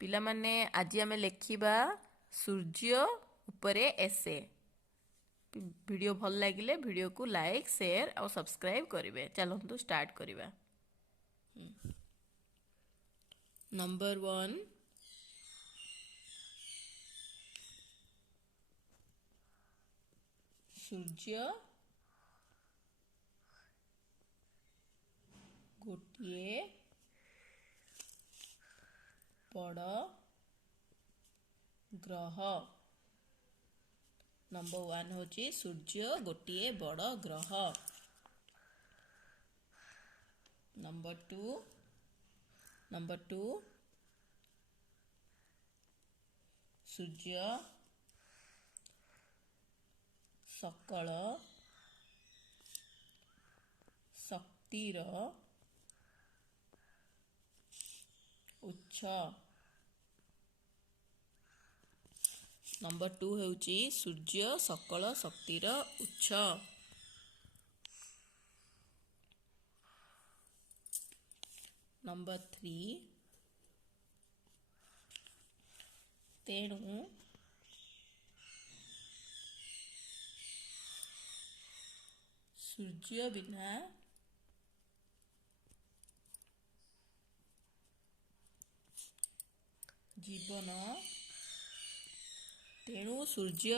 ପିଲାମାନେ ଆଜି ଆମେ ଲେଖିବା ସୂର୍ଯ୍ୟ ଉପରେ ଏସେ। ଭିଡ଼ିଓ ଭଲ ଲାଗିଲେ ଭିଡ଼ିଓକୁ ଲାଇକ୍ ସେୟାର ଆଉ ସବସ୍କ୍ରାଇବ୍ କରିବେ। ଚାଲନ୍ତୁ ଷ୍ଟାର୍ଟ କରିବା। ନମ୍ବର 1, ସୂର୍ଯ୍ୟ ଗୋଟିଏ ବଡ଼ ଗ୍ରହ। ନମ୍ବର 1 ହେଉଛି ସୂର୍ଯ୍ୟ ଗୋଟିଏ ବଡ଼ ଗ୍ରହ। ନମ୍ବର 2, ସୂର୍ଯ୍ୟ ସକଳ ଶକ୍ତିର ଉତ୍ସ। ନମ୍ବର 2 ହେଉଛି ସୂର୍ଯ୍ୟ ସକଳ ଶକ୍ତିର ଉତ୍ସ। ନମ୍ବର 3, ତେଣୁ ସୂର୍ଯ୍ୟ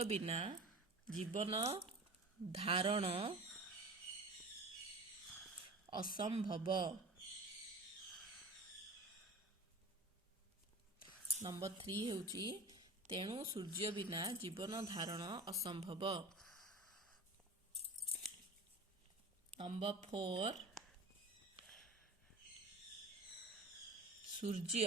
ବିନା ଜୀବନ ଧାରଣ ଅସମ୍ଭବ। ନମ୍ବର 3 ହେଉଛି ତେଣୁ ସୂର୍ଯ୍ୟ ବିନା ଜୀବନ ଧାରଣ ଅସମ୍ଭବ। ନମ୍ବର 4, ସୂର୍ଯ୍ୟ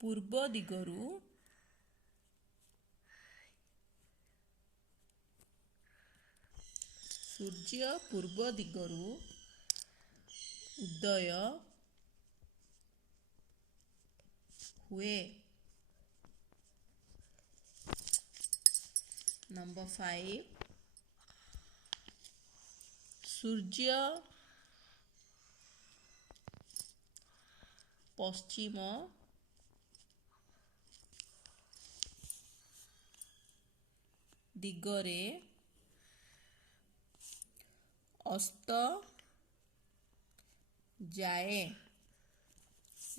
ପୂର୍ବ ଦିଗରୁ ଉଦୟ ହୁଏ। ନମ୍ବର 5, ସୂର୍ଯ୍ୟ ପଶ୍ଚିମ ଦିଗରେ ଅସ୍ତ ଯାଏ।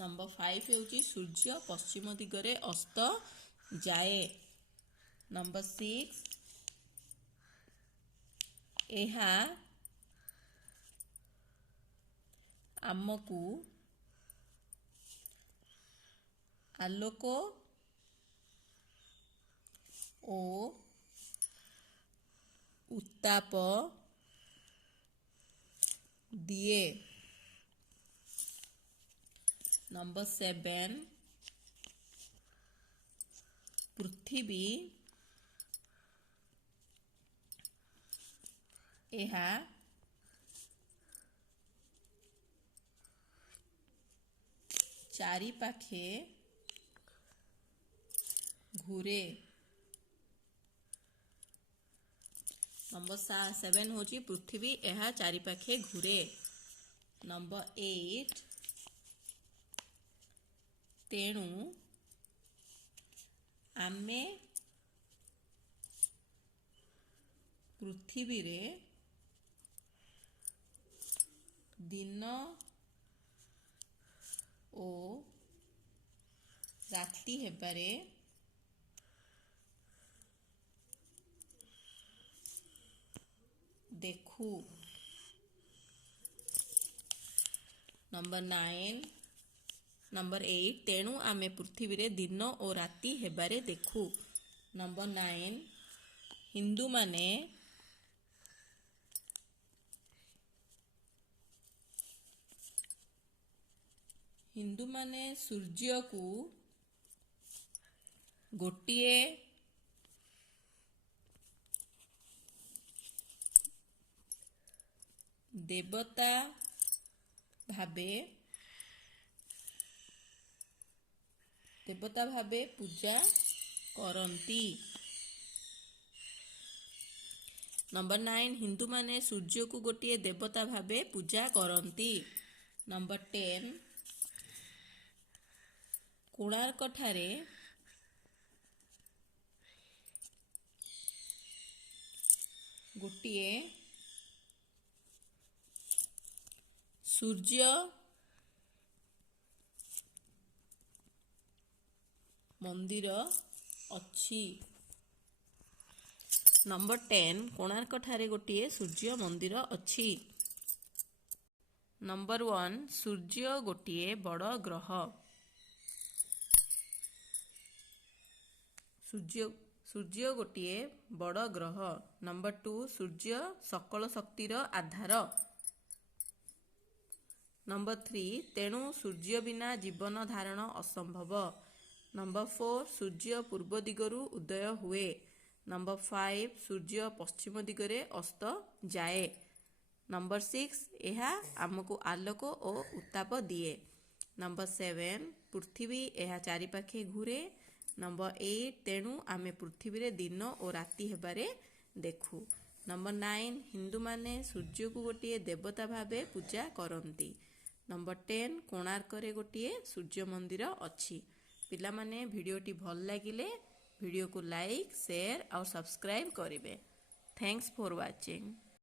ନମ୍ବର 5 ହେଉଛି ସୂର୍ଯ୍ୟ ପଶ୍ଚିମ ଦିଗରେ ଅସ୍ତ ଯାଏ। ନମ୍ବର 6, ଏହା ଆମକୁ ଆଲୋକ ଓ ଉତ୍ତାପ ଦିଏ। ନମ୍ବର 7, ପୃଥିବୀ ଏହା ଚାରିପାଖେ ଘୂରେ। ନମ୍ବର 7 ହେଉଛି ପୃଥିବୀ ଏହା ଚାରିପାଖେ ଘୂରେ। ନମ୍ବର 8, ତେଣୁ ଆମେ ପୃଥିବୀରେ ଦିନ ଓ ରାତି ହେବାରେ ଦେଖୁ। ନମ୍ବର 8, ତେଣୁ ଆମେ ପୃଥିବୀରେ ଦିନ ଓ ରାତି ହେବାରେ ଦେଖୁ। ନମ୍ବର 9, ହିନ୍ଦୁମାନେ ସୂର୍ଯ୍ୟକୁ ଗୋଟିଏ ଦେବତା ଭାବେ ପୂଜା କରନ୍ତି। ନମ୍ବର 9, ହିନ୍ଦୁମାନେ ସୂର୍ଯ୍ୟକୁ ଗୋଟିଏ ଦେବତା ଭାବେ ପୂଜା କରନ୍ତି। ନମ୍ବର 10 କୋଣାର୍କ ଠାରେ ଗୋଟିଏ ସୂର୍ଯ୍ୟ ମନ୍ଦିର ଅଛି। ନମ୍ବର 10 କୋଣାର୍କ ଠାରେ ଗୋଟିଏ ସୂର୍ଯ୍ୟ ମନ୍ଦିର ଅଛି। ନମ୍ବର 1 ସୂର୍ଯ୍ୟ ଗୋଟିଏ ବଡ଼ ଗ୍ରହ। ସୂର୍ଯ୍ୟ ଗୋଟିଏ ବଡ଼ ଗ୍ରହ। ନମ୍ବର 2 ସୂର୍ଯ୍ୟ ସକଳ ଶକ୍ତିର ଆଧାର। ନମ୍ବର 3 ତେଣୁ ସୂର୍ଯ୍ୟ ବିନା ଜୀବନ ଧାରଣ ଅସମ୍ଭବ। ନମ୍ବର 4 ସୂର୍ଯ୍ୟ ପୂର୍ବ ଦିଗରୁ ଉଦୟ ହୁଏ। ନମ୍ବର 5 ସୂର୍ଯ୍ୟ ପଶ୍ଚିମ ଦିଗରେ ଅସ୍ତ ଯାଏ। ନମ୍ବର 6 ଏହା ଆମକୁ ଆଲୋକ ଓ ଉତ୍ତାପ ଦିଏ। ନମ୍ବର 7 ପୃଥିବୀ ଏହା ଚାରିପାଖେ ଘୁରେ। ନମ୍ବର 8 ତେଣୁ ଆମେ ପୃଥିବୀରେ ଦିନ ଓ ରାତି ହେବାରେ ଦେଖୁ। ନମ୍ବର 9 ହିନ୍ଦୁମାନେ ସୂର୍ଯ୍ୟକୁ ଗୋଟିଏ ଦେବତା ଭାବେ ପୂଜା କରନ୍ତି। ନମ୍ବର 10 କୋଣାର୍କରେ ଗୋଟିଏ ସୂର୍ଯ୍ୟ ମନ୍ଦିର ଅଛି। ପିଲାମାନେ ଭିଡ଼ିଓଟି ଭଲ ଲାଗିଲେ ଭିଡ଼ିଓକୁ ଲାଇକ୍, ସେୟାର ଆଉ ସବସ୍କ୍ରାଇବ୍ କରିବେ। Thanks for watching.